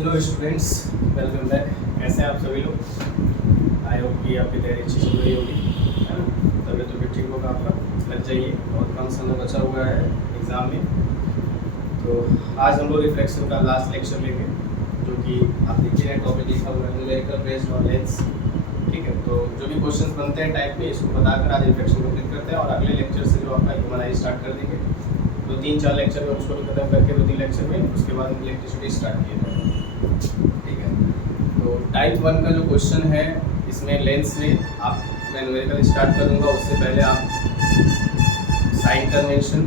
Hello students, welcome back. कैसे हैं आप सभी लोग? आई होप कि आपकी तैयारी अच्छी चल रही होगी, है ना। तबियत तो भी ठीक होगा आपका, लग जाइए। बहुत कम समय बचा हुआ है एग्ज़ाम में। तो आज हम लोग रिफ्लेक्शन का लास्ट लेक्चर लेंगे, जो कि आप देखिए टॉपिक लिखा हुआ है न्यूमेरिकल बेस्ड ऑन लेंस। ठीक है, तो जो भी क्वेश्चन बनते हैं टाइप में, इसको बताकर आज रिफ्लेक्शन कंप्लीट करते हैं और अगले लेक्चर से जो आपका ह्यूमन आई स्टार्ट कर देंगे। तो 3-4 लेक्चर में उसको भी खत्म करके 2-3 लेक्चर में उसके बाद इलेक्ट्रिसिटी स्टार्ट किया जाएगा। ठीक है, तो टाइप 1 का जो क्वेश्चन है, इसमें लेंस से आप मैं न्यूमेरिकल स्टार्ट करूँगा। उससे पहले आप साइन कन्वेंशन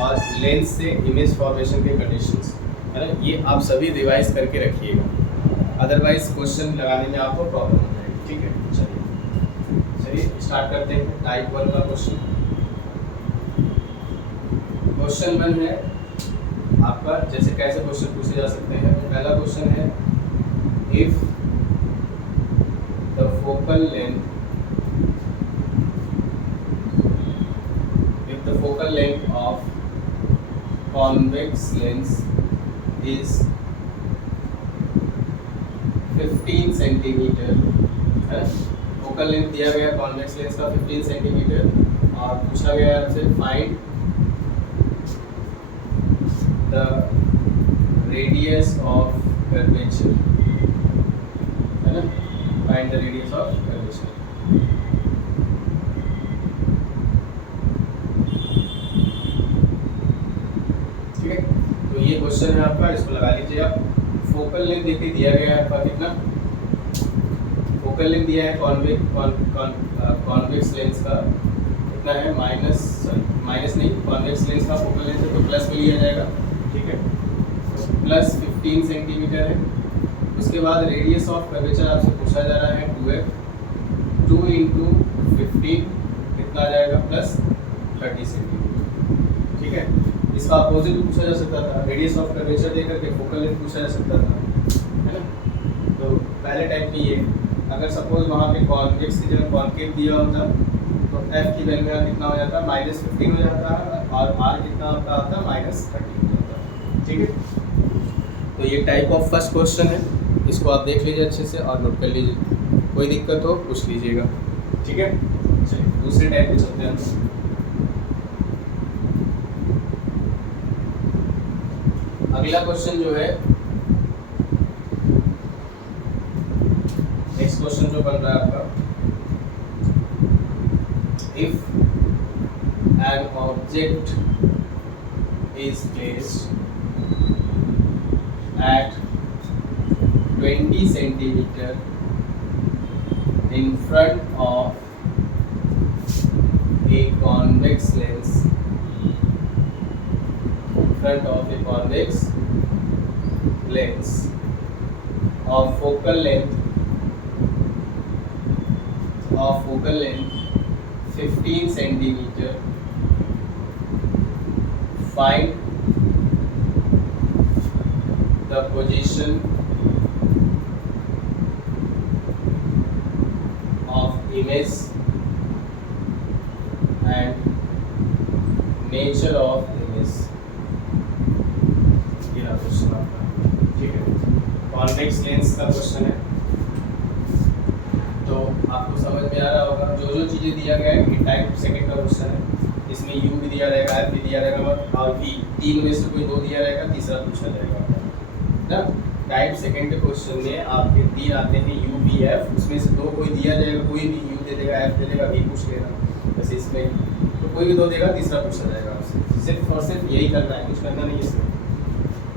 और लेंस से इमेज फॉर्मेशन के कंडीशंस, है ना, ये आप सभी रिवाइज करके रखिएगा, अदरवाइज क्वेश्चन लगाने में आपको प्रॉब्लम हो जाएगी। ठीक है, चलिए स्टार्ट करते हैं टाइप 1 का क्वेश्चन। क्वेश्चन 1 है आपका, जैसे कैसे क्वेश्चन पूछे जा सकते हैं। तो पहला क्वेश्चन है, if the focal length of convex lens is 15 centimetre, है। फोकल लेंथ दिया गया कॉन्वेक्स लेंस का 15 सेंटीमीटर और पूछा गया आपसे find the radius of curvature, है ना, find the radius of curvature। ठीक है, तो ये क्वेश्चन है आपका, इसको लगा लीजिए आप। फोकल लेंथ देखिए दिया गया है आपका कितना, फोकल लेंथ दिया है कॉन्वेक्स लेंस का कितना है, माइनस नहीं, कॉन्वेक्स लेंस का फोकल लेंथ है तो प्लस में लिया जाएगा। ठीक है, प्लस 15 सेंटीमीटर है। उसके बाद रेडियस ऑफ कर्वेचर आपसे पूछा जा रहा है 2f, 2 इंटू 15 कितना आ जाएगा, प्लस 30 सेंटीमीटर। ठीक है, इसका अपोजिट भी पूछा जा सकता था, रेडियस ऑफ कर्वेचर देकर के फोकल लेंथ पूछा जा सकता था, है ना। तो पहले टाइप में ये, अगर सपोज वहाँ पे कॉन्वेक्स की जगह कॉन्केव दिया होता तो f की वैल्यू कितना हो जाता, -15 हो जाता और r कितना आपका आता, -30 हो जाता। ठीक है, तो ये टाइप ऑफ फर्स्ट क्वेश्चन है, इसको आप देख लीजिए अच्छे से और नोट कर लीजिए, कोई दिक्कत हो पूछ लीजिएगा। ठीक है, चलिए दूसरे टाइप पे चलते हैं। अगला क्वेश्चन जो है, नेक्स्ट क्वेश्चन जो बन रहा है आपका, if an object is placed at 20 centimeter in front of a convex lens, of focal length 15 centimeter, find the position of image and nature of image। ये रहा क्वेश्चन आपका। ठीक है, कॉन्वेक्स लेंस का क्वेश्चन है, तो आपको समझ में आ रहा होगा जो चीज़ें दिया गया है। ये टाइप सेकंड का क्वेश्चन है, इसमें u भी दिया रहेगा, f भी दिया रहेगा और v, तीन में से कोई दो दिया रहेगा, तीसरा पूछा जाएगा ना। टाइप सेकंड के क्वेश्चन में आपके 3 आते हैं u, v, f, उसमें से दो कोई दिया जाएगा, कोई भी u दे देगा, f दे देगा, v पूछ लेगा। वैसे इसमें तो कोई भी दो देगा, तीसरा पूछा जाएगा आपसे। सिर्फ और सिर्फ यही करना है, कुछ करना नहीं है इसमें,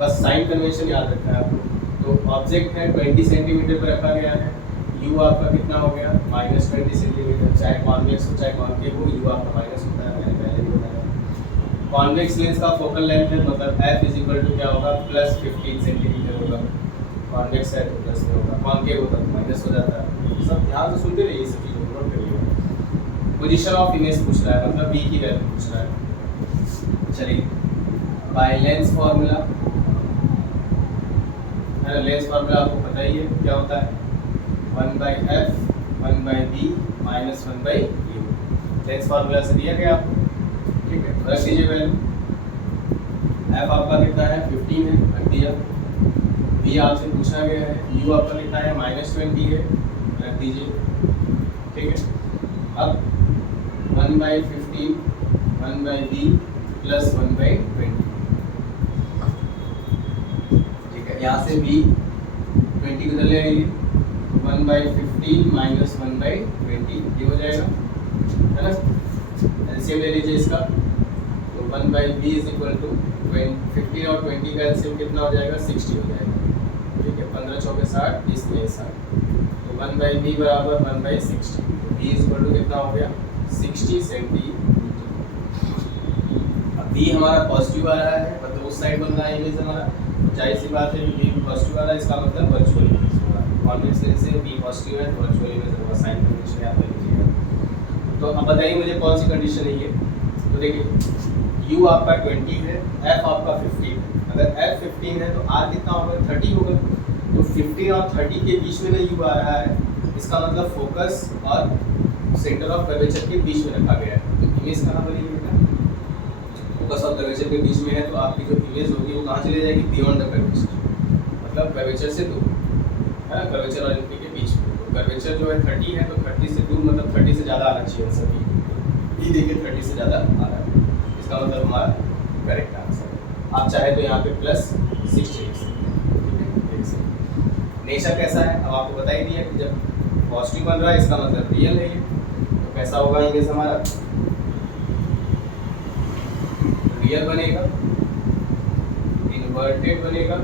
बस साइन कन्वेंशन याद रखना है आपको। तो ऑब्जेक्ट है 20 सेंटीमीटर पर रखा गया है, u आपका कितना हो गया, -20 सेंटीमीटर, चाहे कॉन्वेक्स हो चाहे कॉन्केव हो, u आपका माइनस होता है, मैंने पहले भी बताया। कॉन्वेक्स लेंस का फोकल लेंथ है, मतलब f = क्या होगा, +15 सेंटीमीटर होगा। कॉन्वेक्स है तो प्लस में होगा, कॉन्केव होता तो माइनस हो जाता है। सब ध्यान से सुनते रहिए, सब चीज़ों को नोट करिएगा। पोजीशन ऑफ इमेज पूछ रहा है, मतलब b की वैल्यू पूछ रहा है। चलिए, by lens formula, lens formula आपको पता ही है क्या होता है, 1/f 1/b - 1/u। Lens formula से दिया गया आपको। ठीक है, रख दीजिए वैल्यू। f आपका कितना है, 15 है, रख दिया। v ये आपसे पूछा गया है, u आपका कितना है -20 है, रख दीजिए। ठीक है, अब 1/15 1/b प्लस 1/20। ठीक है, यहाँ से b 20 किधर ले आएंगे, 1/15 माइनस 1/20 ये हो जाएगा, है ना। एलसीएम ले लीजिए इसका, तो 1/b इज इक्वल टू 15 और 20 का एलसीएम कितना हो जाएगा, 60 हो जाएगा। ठीक है, 15 चौके 60, 20 में 60, तो 1/b बराबर 1/60, तो b इज इक्वल टू कितना हो गया, 60 सेंटीमीटर। अब b हमारा पॉजिटिव आ रहा है, मतलब उस साइड बन रहा है इमेज हमारा, जाहिर सी बात है कि b पॉजिटिव आ रहा है, इसका मतलब वर्चुअल इमेज होगा। कॉन्वेक्स लेंस से b पॉजिटिव है तो वर्चुअल इमेज होगा, साइन कन्वेंशन यहाँ पर लीजिएगा। तो अब बताइए मुझे कौन सी कंडीशन है ये। तो देखिए u आपका 20 है, f आपका 15 है। अगर f 15 है तो r कितना होगा, 30 होगा। तो 15 और 30 के बीच में ना u आ रहा है, इसका मतलब फोकस और सेंटर ऑफ कर्वेचर के बीच में रखा गया है। तो इमेज कहाँ बनेगी बेटा, फोकस और कर्वेचर के बीच में है, तो आपकी जो इमेज होगी वो कहाँ चली जाएगी, बियॉन्ड द कर्वेचर, मतलब कर्वेचर से दूर, है ना, कर्वेचर और इनके के बीच में। तो कर्वेचर जो है 30 है, तो 30 से दूर मतलब 30 से ज़्यादा आना चाहिए आंसर। ये देखिए 30 से ज़्यादा आ रहा है, इसका मतलब हमारा करेक्ट आंसर है। आप चाहे तो यहाँ पे प्लस 60 लिख सकते हैं। ठीक है, नेचर कैसा है अब आपको बता ही दिया कि जब पॉजिटिव बन रहा है इसका मतलब रियल है ये। तो कैसा होगा इमेज हमारा, रियल बनेगा, इन्वर्टेड बनेगा,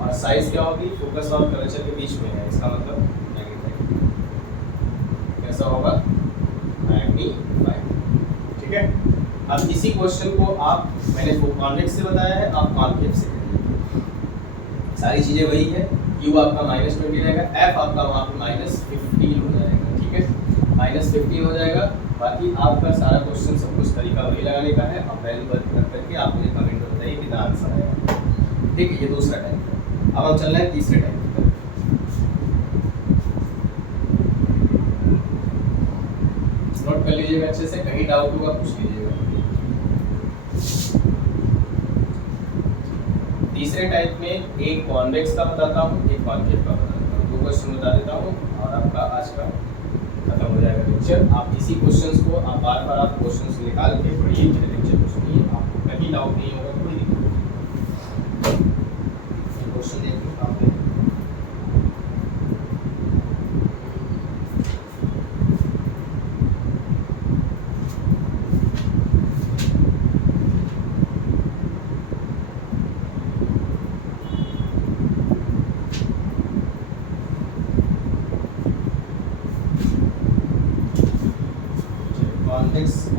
और साइज क्या होगी, फोकस और कर्वेचर के बीच में है, इसका मतलब मैग्नीफाइड। कैसा होगा, मैग्नीफाइड। ठीक है, अब इसी क्वेश्चन को आप, मैंने कॉन्वेक्स से बताया है, आप कॉन्केव से करिए। सारी चीजें वही है, u आपका -20 रहेगा, f आपका वहाँ पे -15 हो जाएगा। ठीक है, -15 हो जाएगा। बाकी आपका सारा क्वेश्चन सब कुछ तरीका वही लगाने का है। अब वैल्यू वर्क करके आप मुझे कमेंट में बताइए कितना आंसर आएगा। ठीक है, ये दूसरा टाइप है। अब हम चल रहे हैं तीसरे टाइप की तरफ। नोट कर लीजिएगा अच्छे से, कहीं डाउट होगा पूछ लीजिएगा। तीसरे टाइप में एक कॉन्वेक्स का बताता हूँ, एक कॉन्केव का बताता हूँ। दो क्वेश्चन बता देता हूँ और आपका आज का खत्म हो जाएगा लेक्चर। आप इसी क्वेश्चंस को आप बार बार आप क्वेश्चंस निकाल के पढ़िए, मेरे लेक्चर को सुनिए, आपको कहीं डाउट नहीं होगा, कोई दिक्कत नहीं। क्वेश्चन देखिए आपने,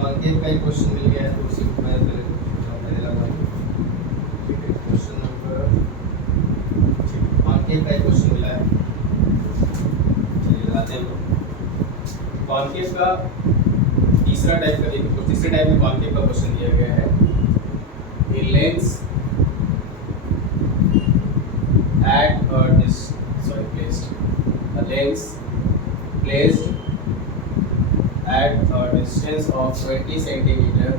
कॉन्केव का एक क्वेश्चन मिल गया है, तो उसी को मैं पहले लगाऊंगा। ठीक है, क्वेश्चन नंबर, कॉन्केव का एक क्वेश्चन मिला है, चलिए लगाते हैं। कॉन्केव का तीसरा टाइप का देखिए, तो तीसरे टाइप में कॉन्केव का क्वेश्चन दिया गया है। A lens at a lens placed at a distance of 20 centimeter,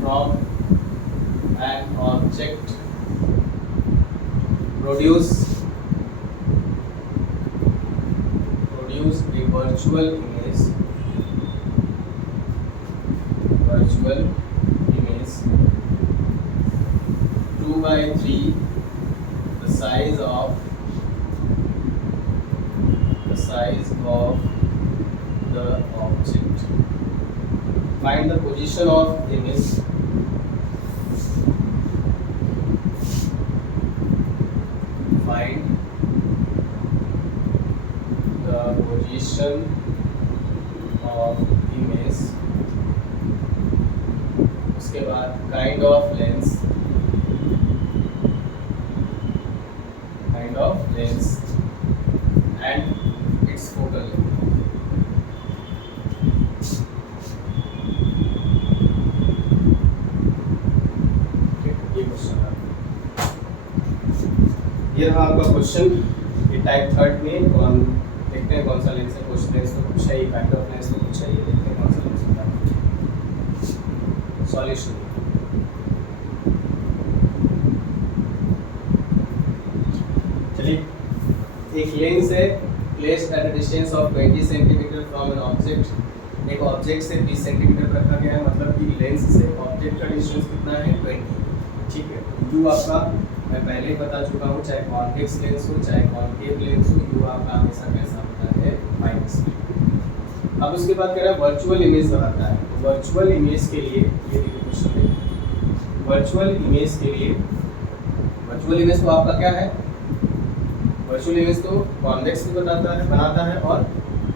from an object produce a virtual image 2/3 the size of the object. Find the position of image. Find the position of image. उसके बाद kind of lens and its focal length. ये रहा आपका question. ये type third में देखते हैं कौन सा लेंस है। क्वेश्चन लेंस तो पूछा ही, काइंड ऑफ लेंस तो पूछा ही, देखते हैं कौन सा लेंस होता है। सॉल्यूशन। चलिए, एक लेंस है placed at a distance of 20 centimetre from an object. एक ऑब्जेक्ट से 20 सेंटीमीटर रखा गया है, मतलब कि लेंस से ऑब्जेक्ट का डिस्टेंस कितना है 20। ठीक है, यू आपका मैं पहले ही बता चुका हूँ, चाहे कॉन्वेक्स लेंस हो चाहे कॉन्केव लेंस हो, यू आपका हमेशा कैसा होता है माइनस। अब उसके बाद कह रहा है वर्चुअल इमेज बनाता है। तो वर्चुअल इमेज के लिए ये क्वेश्चन है, वर्चुअल इमेज के लिए, वर्चुअल इमेज तो आपका क्या है, वर्चुअल इमेज तो कॉन्वेक्स भी बनाता है और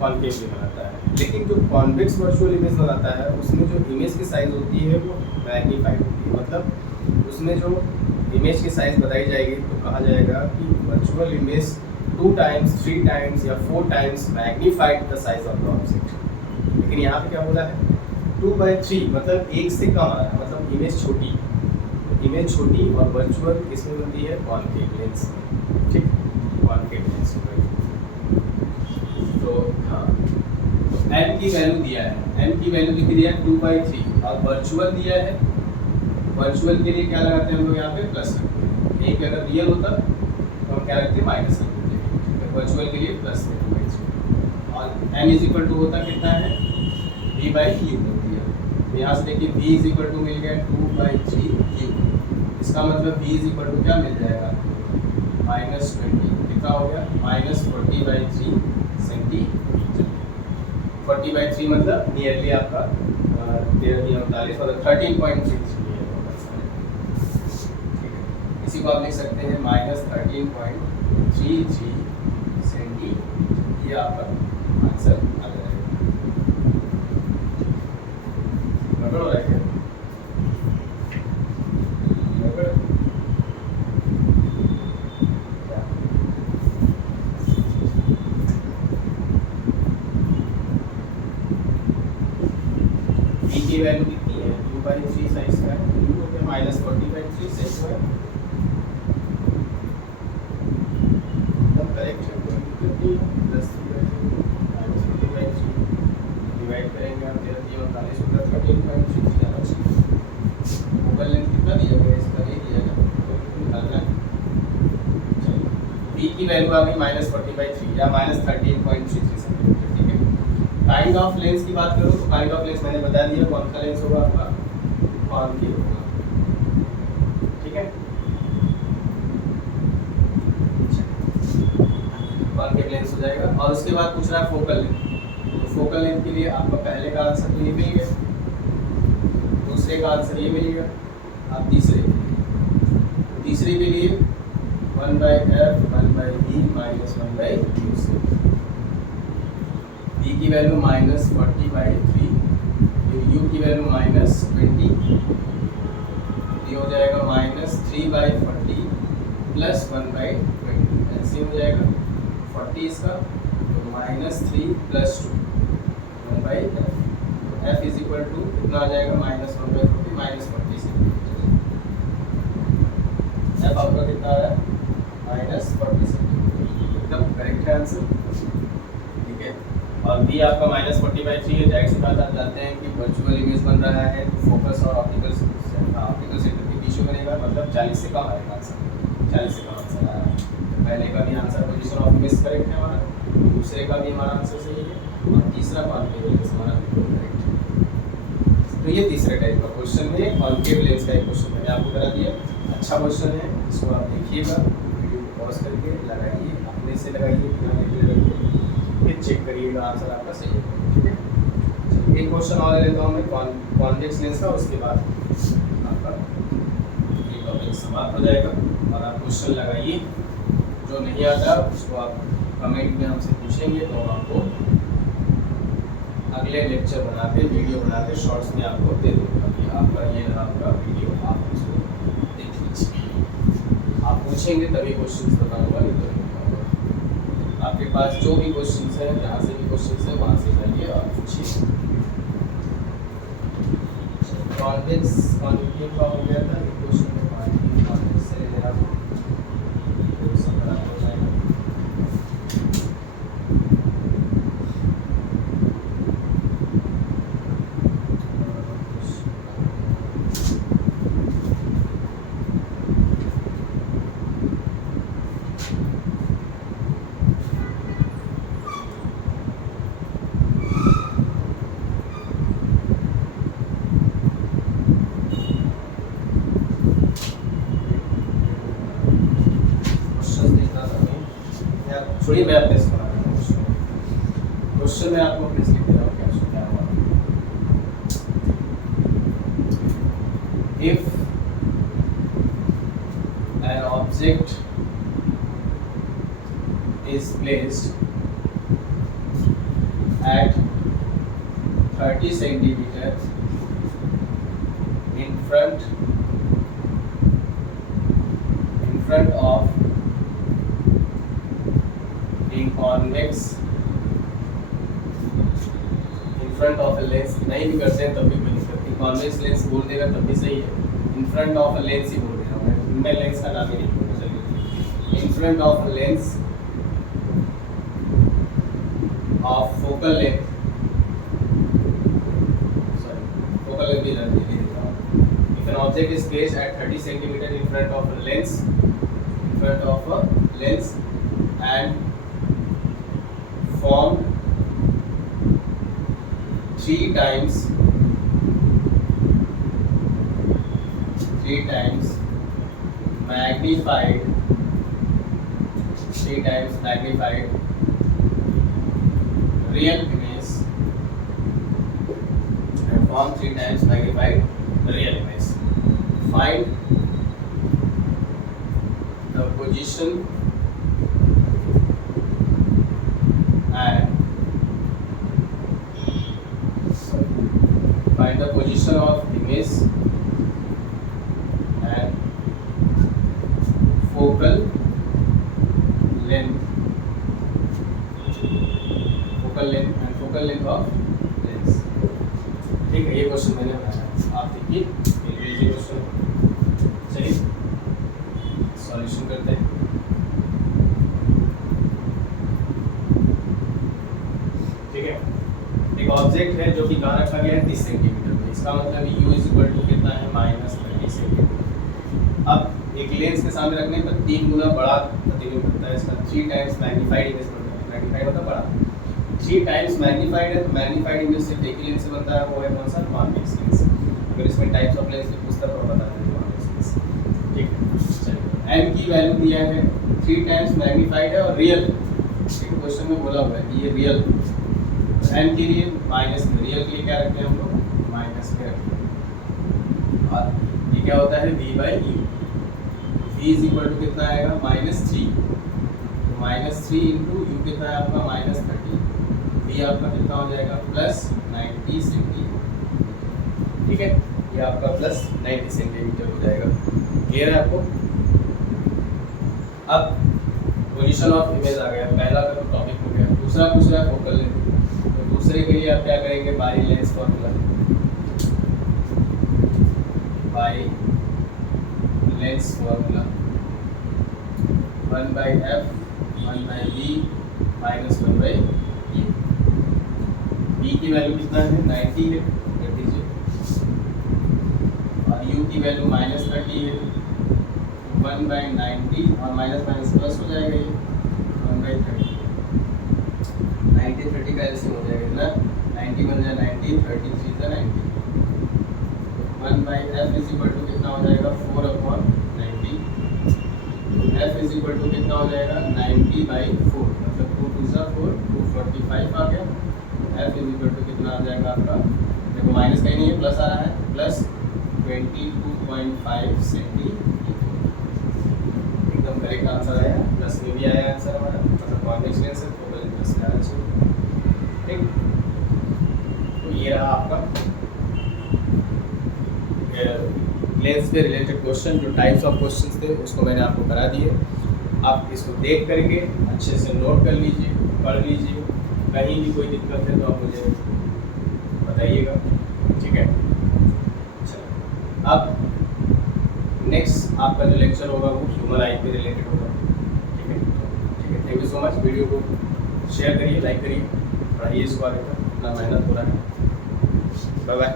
कॉन्केव भी बनाता है। लेकिन जो कॉन्वेक्स वर्चुअल इमेज बनाता है उसमें जो इमेज की साइज होती है वो मैग्नीफाइड होती है, मतलब उसमें जो इमेज की साइज बताई जाएगी तो कहा जाएगा कि वर्चुअल इमेज 2 टाइम्स 3 टाइम्स या 4 times magnified the size of the object. लेकिन यहाँ पे क्या बोला है 2/3, मतलब 1 से कम आ रहा है, मतलब इमेज छोटी, इमेज छोटी और वर्चुअल किसमें बनती है कॉन्केव लेंस में। ठीक, कॉन्केव लेंस में। तो हाँ, तो n की वैल्यू दिया है, n की वैल्यू लिख दिया है 2/3 और वर्चुअल दिया है। वर्चुअल के लिए क्या लगाते हैं हम लोग यहाँ पे प्लस रखते हैं, एक अगर रियल होता तो हम क्या रखते हैं माइनस रखते हैं। वर्चुअल के लिए प्लस में 2/3 और n इज इक्वल टू होता कितना है v/u होती है। तो यहाँ से देखिए v इज इक्वल टू मिल गया 2/3u, इसका मतलब v इज इक्वल टू क्या मिल जाएगा -20, कितना हो गया -40/3 सेंटीमीटर। 40/3 मतलब नियरली आपका 13 मतलब 13.33 इसी को आप लिख सकते हैं -13.33 सेंटीमीटर। ये आपका आंसर आ जाएगा। गड़बड़ हो रहा है क्या? गड़बड़ v की वैल्यू कितनी है 2/3 साइज का है, -40/3 सेंस है, करेक्ट है। 10 डिवाइड करेंगे हम 13 होगा 13.33। गूगल लेंथ कितना दिया गया इसका ये दिया गया निकालना है। चलिए v की वैल्यू आ गई -40/3 या -13.33 सेंटीमीटर। ठीक है, काइंड ऑफ लेंस की बात करूँ तो काइंड ऑफ लेंस मैंने बता दिया कौन सा लेंस होगा आपका कॉन्केव होगा। ठीक है, कॉन्केव लेंस हो जाएगा। और उसके बाद पूछ रहा है फोकल लेंथ। तो फोकल लेंथ के लिए आपका पहले का आंसर तो ये मिल गया, दूसरे का आंसर ये मिल गया। अब तीसरे के लिए 1/f 1/v -1/u से v की वैल्यू -40/3, u की वैल्यू -20, ये हो जाएगा -3/40 + 1/20, ऐसे हो जाएगा 40 इसका, तो -3 + 2 1/f, तो f इज इक्वल टू कितना आ जाएगा -1/40 -40 सेंटीमीटर। f आपका कितना आ रहा है -40 सेंटीमीटर, एकदम करेक्ट है आंसर। ठीक है, और v आपका -40/3 है। जाहिर सी बात आप जानते हैं कि वर्चुअल इमेज बन रहा है तो फोकस और ऑप्टिकल सेंटर के बीच में बनेगा, मतलब 40 से कम आएगा आंसर, 40 से कम आंसर आ रहा है। पहले का भी answer position of image correct है हमारा, दूसरे का भी हमारा आंसर सही है और तीसरा कॉन्केव लेंस हमारा बिल्कुल करेक्ट है। तो ये तीसरे टाइप का क्वेश्चन है, कॉन्केव लेंस का एक क्वेश्चन मैंने आपको करा दिया। अच्छा क्वेश्चन है, इसको आप देखिएगा, वीडियो को पॉज करके लगाइए, अपने से लगाइए, बिना देखे लगाइए, फिर चेक करिएगा आंसर आपका सही है। ठीक है, एक क्वेश्चन और लेता हूँ मैं कॉन्वेक्स लेंस का, उसके बाद आपका ये टॉपिक समाप्त हो जाएगा। और आप क्वेश्चन लगाइए, जो नहीं आता उसको आप कमेंट में हमसे पूछेंगे तो हम आपको अगले लेक्चर बना के वीडियो बना के शॉर्ट्स में आपको दे दूँगा कि आपका ये रहा आपका वीडियो, आप उसको देख लीजिए। आप पूछेंगे तभी क्वेश्चन बताऊँगा, नहीं तो नहीं बताऊँगा। आपके पास जो भी क्वेश्चन है, जहाँ से भी क्वेश्चन है वहाँ से जाइए और पूछिए। कॉन्वेक्स कॉन्वेक्टिव का हो गया था ये क्वेश्चन में, कॉन्वेक्स से लेना तो सब बराबर हो जाएगा। थोड़ी मैं अपने से बना रहा हूँ क्वेश्चन में आपको अपने से लिख दे रहा हूँ क्या हुआ। If an object is placed at 30 centimeter in front of a convex in front of a lens, नहीं भी करते हैं तब भी कोई दिक्कत नहीं, कॉन्वेक्स लेंस बोल देगा तब भी सही है, in front of a lens ही बोल देगा, मैं लेंस का नाम ही नहीं बोलूँगा। चलिए in front of a lens of focal length, भी देता हूँ। If an object is placed at 30 centimeter in front of a lens and formed 3 times magnified real image and form 3 times magnified real image. Find the position of image and focal length of lens। ठीक है, ये question मैंने बनाया, आप देखिए ये question. चलिए solution करते हैं। ठीक है, एक ऑब्जेक्ट है जो कि कहाँ रखा गया है 30 सेंटीमीटर में, इसका मतलब u इज इक्वल टू कितना है -30 सेंटीमीटर। अब एक लेंस के सामने रखने पर 3 गुना बड़ा प्रतिबिंब बनता है, इसका 3 टाइम्स मैग्नीफाइड इमेज बनता है। मैग्नीफाइड मतलब बड़ा, 3 टाइम्स मैग्नीफाइड है तो मैग्नीफाइड इमेज सिर्फ एक ही लेंस से बनता है, वो है कौन सा, कॉन्वेक्स लेंस। अगर इसमें टाइप्स ऑफ लेंस की पूछता तो बता देंगे कॉन्वेक्स लेंस। ठीक है, चलिए n की वैल्यू दिया है 3 टाइम्स मैग्नीफाइड है और रियल, एक क्वेश्चन में बोला हुआ है कि ये रियल, n के लिए माइनस में, रियल के लिए क्या रखते हैं हम लोग, माइनस में रखते हैं। और ये क्या होता है v/u, v is equal to कितना आएगा -3, -3 इंटू यू कितना है आपका -30, v आपका कितना हो जाएगा +90 सेंटीमीटर। ठीक है, ये आपका +90 सेंटीमीटर हो जाएगा। क्लियर है आपको। अब पोजीशन ऑफ इमेज आ गया, पहला का तो टॉपिक हो गया। दूसरा पूछ रहा है फोकल लेंथ, तो दूसरे के लिए आप क्या करेंगे, by lens formula, by lens formula 1/f 1/v minus 1/e। v की वैल्यू कितना है 90 है, कर दीजिए, और u की वैल्यू -30 है, 1/90 और माइनस माइनस प्लस हो जाएगा, ये 1/30, 90 30 का एलसीएम हो जाएगा ना, 90 बन जाए 90, 33 का 90, 1/f इज इक्वल टू कितना हो जाएगा 4/90, f इज इक्वल टू कितना हो जाएगा 90/4, मतलब 2 2 4 245 आ गया। f इज इक्वल टू कितना आ जाएगा आपका, देखो माइनस कहीं नहीं है, प्लस आ रहा है, +22.5 सेंटीमीटर। एकदम करेक्ट आंसर आया, प्लस में भी आया आंसर हमारा, मतलब कॉन्वेक्स लेंस है फोकल लेंथ प्लस में आना चाहिए। ठीक, तो ये रहा आपका लेंस पे रिलेटेड क्वेश्चन, जो टाइप्स ऑफ क्वेश्चंस थे उसको मैंने आपको करा दिए। आप इसको देख करके अच्छे से नोट कर लीजिए, पढ़ लीजिए, कहीं भी कोई दिक्कत है तो आप मुझे बताइएगा। ठीक है, चलो अब नेक्स्ट आपका जो लेक्चर होगा वो ह्यूमन आई पे रिलेटेड होगा। ठीक है, thank you so much. Video को शेयर करिए, लाइक करिए, पढ़ाइए इसको आगे तक, इतना मेहनत हो रहा है। Bye bye.